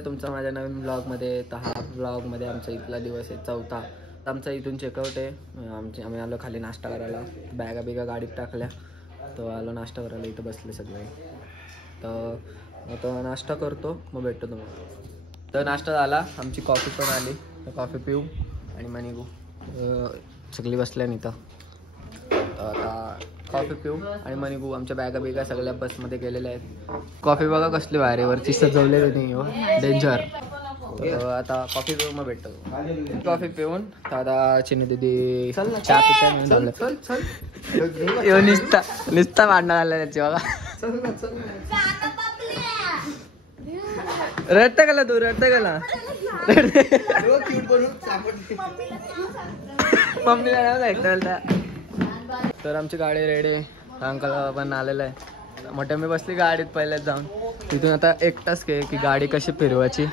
आहे तुमचा माझ्या नवीन ब्लॉगमध्ये. तर हा ब्लॉगमध्ये आमचा इथला दिवस आहे, चौथा. आमचा इथून चेकआउट आहे. आम्ही आलो खाली नाश्ता करायला, बॅगा बिगा गाडीत टाकल्या, तर आलो नाश्ता करायला. इथं बसले सगळे. तर आता नाश्ता करतो, मग भेटतो तुम्हाला. तर नाश्ता झाला, आमची कॉफी पण आली, तर कॉफी पिऊ आणि मग निघू. सगळी बसल्या नाही तर आता कॉफी पिऊ आणि मग निघू. आमच्या बॅगा बिगा सगळ्या बसमध्ये गेलेल्या आहेत. कॉफी बघा कसली भारी वरची सजवलेली नाही हो, डेंजर. आता कॉफी पिऊ मग भेटतो. कॉफी पिऊन आता चिनी दीदी चहा पिता म्हणून झालं. निस्ता भांडण आलं त्याची बघा. रडता गेला तू, रडता गेला. मम्मीला ऐकता. तर आमची गाडी रेडी, अंकल पण आलेलं आहे. मोठ्या मी बसली गाडीत पहिल्याच जाऊन. तिथून आता एक तास की गाडी कशी फिरवायची.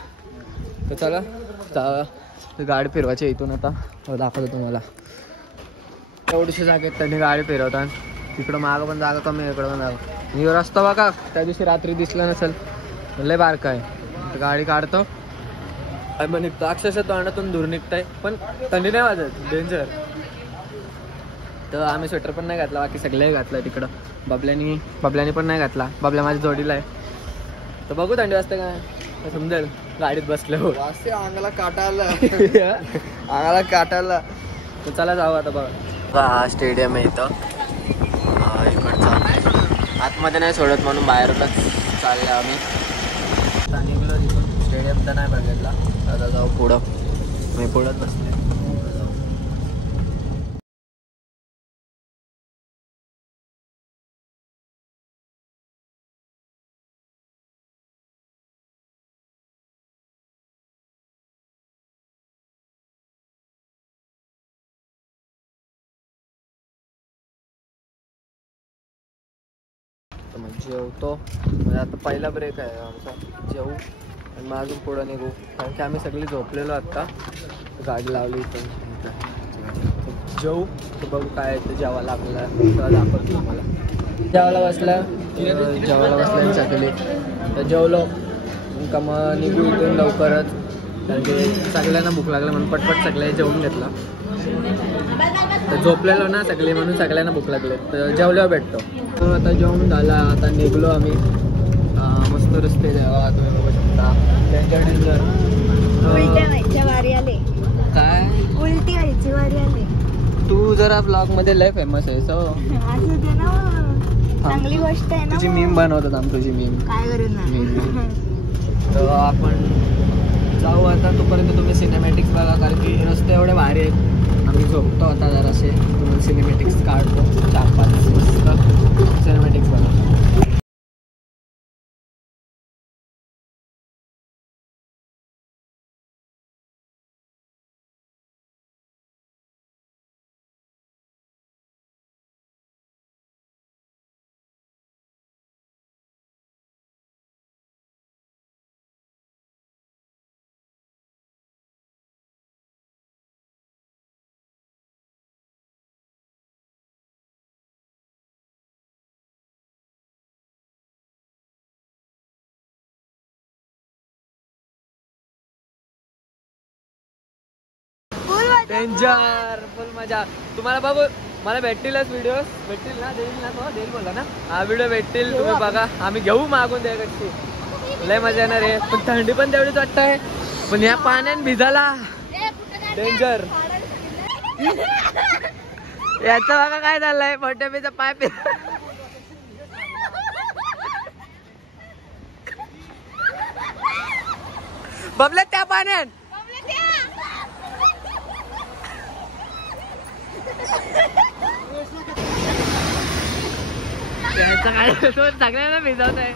तर चला गाडी फिरवायची इथून. आता दाखवतो तुम्हाला. एवढीशी जागेत त्यांनी गाडी फिरवतात. तिकडं मागं पण जागा कमी आहे, इकडं पण जागा. मी रस्ता बघा त्या दिवशी रात्री दिसला नसेल, लय बारका आहे. गाडी काढतो आणि मग निघतो. अक्षरशः तोंडातून दूर निघताय, पण थंडी नाही वाजत, डेंजर. तर आम्ही स्वेटर पण नाही घातला, बाकी सगळे घातलं. तिकडं बबल्यानी पण नाही घातला. बबल्या माझ्या जोडीला आहे. तर बघू थंडी वाजते काय समजेल. गाडीत बसले हो, अंगाला काटायला. तर चला जाऊ आता. बघा हा स्टेडियम आहे इथं, इकडचा. आतमध्ये नाही सोडत म्हणून बाहेरच चालले आम्ही. आता निघलो तिथून. स्टेडियम तर नाही बघितला, आता जाऊ पुढं. मी पुढंच बसले. मग जेवतो. म्हणजे आता पहिला ब्रेक आहे आमचा, जेवू आणि मग अजून पुढं निघू. कारण की आम्ही सगळे झोपलेलो आत्ता. गाडी लावली इथून जेवू. तर बघू काय आहे ते जेवायला आपल्याला दाखवतो तुम्हाला. जेवायला बसल्या सगळे. तर जेवलो का मग निघू इथून लवकरच. कारण की सगळ्यांना भूक लागली म्हणून पटपट सगळे जेवून घेतला. तर झोपलेलो ना सगळे म्हणून सगळ्यांना भूक लागले. तर जेवल्यावर भेटतो. तर आता जेवण झाला, आता निघलो आम्ही. मस्त रस्ते जेव्हा तुम्ही बघू शकता. काय उलटी व्हायची वारी आली. तू जरा ब्लॉग मध्ये लय फेमस आहे. सो चांगली गोष्ट आहे ना. तुझी मीम बनवतात आम्ही, तुझी मीम. काय करू ना. तर आपण जाऊ आता. तोपर्यंत तुम्ही सिनेमॅटिक्स बघा, कारण की रस्ते एवढे भारी आहेत. आम्ही झोपतो आता जरासे, तुम्हाला सिनेमॅटिक्स काढतो. 4-5 सिनेमॅटिक्स बघा. डेंजर फुल मजा. तुम्हाला बाबू मला भेटतीलच व्हिडिओ, भेटतील ना, देईल ना तो, देईल बोला ना. हा व्हिडिओ भेटतील, तुम्ही बघा. आम्ही घेऊ मागून द्यायची. लय मजा येणार आहे. पण थंडी पण तेवढीच वाटत आहे. पण या पाण्यात भिजाला डेंजर. याचा बघा काय झालंय, मोठ्याचा पाय बबल्या त्या पाण्यात. त्याचा काय तो सगळ्यांना भिजवत आहे.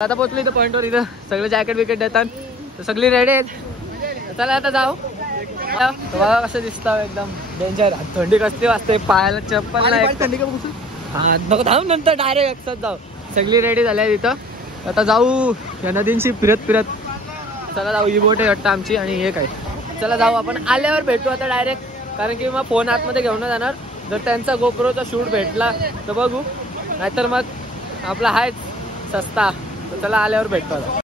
आता पोहोचलो इथं पॉइंटवर. इथं सगळे जॅकेट विकेट देतात. तर सगळी रेडी आहेत. चला आता जाऊ. बघा कसं दिसतं एकदम डेंजर. थंडी कसली वाजते, पायाला चप्पल नाही. थंडी हा नको जाऊ, नंतर डायरेक्ट एकसाथ जाऊ. सगळी रेडी झाल्या तिथं. आता जाऊ या नदींशी फिरत फिरत. चला जाऊ. ही बोट आहे वाटतं आमची आणि हे काय. चला जाऊ, आपण आल्यावर भेटू आता डायरेक्ट. कारण की मग फोन आतमध्ये घेऊन जाणार. जर त्यांचा गोप्रोचा शूट भेटला तर बघू, नाहीतर मग आपला हाय सस्ता. तर चला आल्यावर भेटतो आता.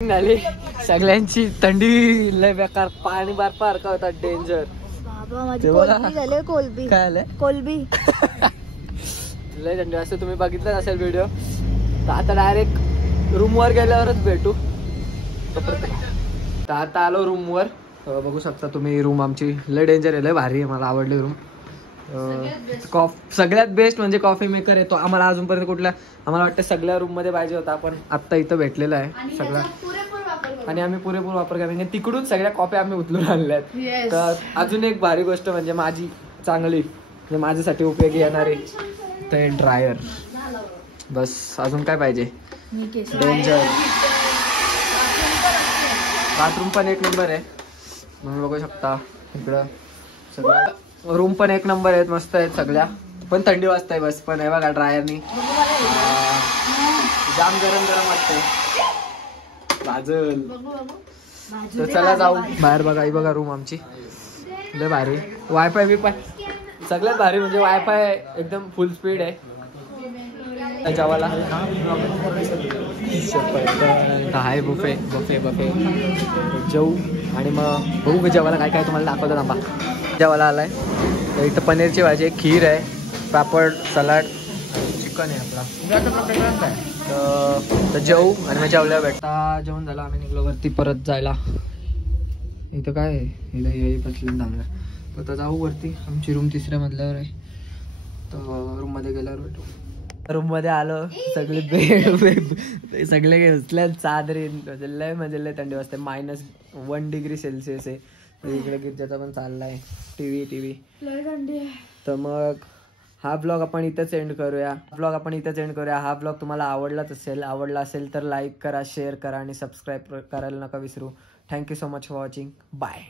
झाली सगळ्यांची. थंडी लय बेकार, पाणी बारपारखा होता डेंजर. बाबा माझी ते बघा. कोलबी झाले, कोलबी. काय आलंय? कोलबी. लय थंडी असं तुम्ही बघितलं असेल व्हिडिओ. तर आता डायरेक्ट रूमवर गेल्यावरच भेटू. तर आता आलो रूमवर. बघू शकता तुम्ही रूम आमची. लय डेंजर आहे, लय भारी आहे, मला आवडली रूम. सगळ्यात बेस्ट म्हणजे कॉफी मेकर आहे तो. आम्हाला अजूनपर्यंत कुठल्या, आम्हाला वाटतं सगळ्या रूम मध्ये पाहिजे होता, पण आत्ता इथं भेटलेला आहे सगळं. आणि आम्ही पुरेपूर वापर करा. म्हणजे तिकडून सगळ्या कॉफी आम्ही उचलून आणल्या आहेत. तर अजून एक भारी गोष्ट म्हणजे माझी चांगली, म्हणजे माझ्यासाठी उपयोगी येणारे ते ड्रायर. बस अजून काय पाहिजे. डेंजर. बाथरूम पण एक नंबर आहे, म्हणून बघू शकता इकडं सगळं. रूम पण एक नंबर आहेत, मस्त आहेत सगळ्या. पण थंडी वाजताय बस. पण हे बघा ड्रायरनी जाम गरम गरम वाटतंय. भाजल. तर चला जाऊ बाहेर. बघा ही बघा रूम आमची, लय भारी. वायफाय बिफाय सगळ्यात भारी. म्हणजे वायफाय एकदम फुल स्पीड आहे. जेवायला हाय बुफे बफे बफे जेवू. आणि मग बघू की जेवायला काय काय तुम्हाला दाखवतो. थांबा. जेवायला आलाय तर इथं पनीरची भाजी आहे, खीर आहे, पापड, सलाड, चिकन आहे आपला. तर जेवू आणि मग जेवल्या भेटता. जेवण झालं, आम्ही निघलो वरती परत जायला. इथं काय आहे, हिला हे बसलं थांबलं. तर जाऊ वरती. आमची रूम 3ऱ्या मजल्यावर आहे. तर रूममध्ये गेल्यावर भेटू. रूममध्ये आलो, सगळे बेड सगळे घेतल्या चादरी. लय म्हणजे लय थंडी वाजते. -1 डिग्री सेल्सिअस आहे. इकडे गिरजाचा पण चाललाय टीव्ही. तर मग हा ब्लॉग आपण इथेच एंड करूया. हा ब्लॉग तुम्हाला आवडला असेल तर लाईक करा, शेअर करा आणि सबस्क्राईब करायला नका विसरू. Thank you so much for watching. Bye.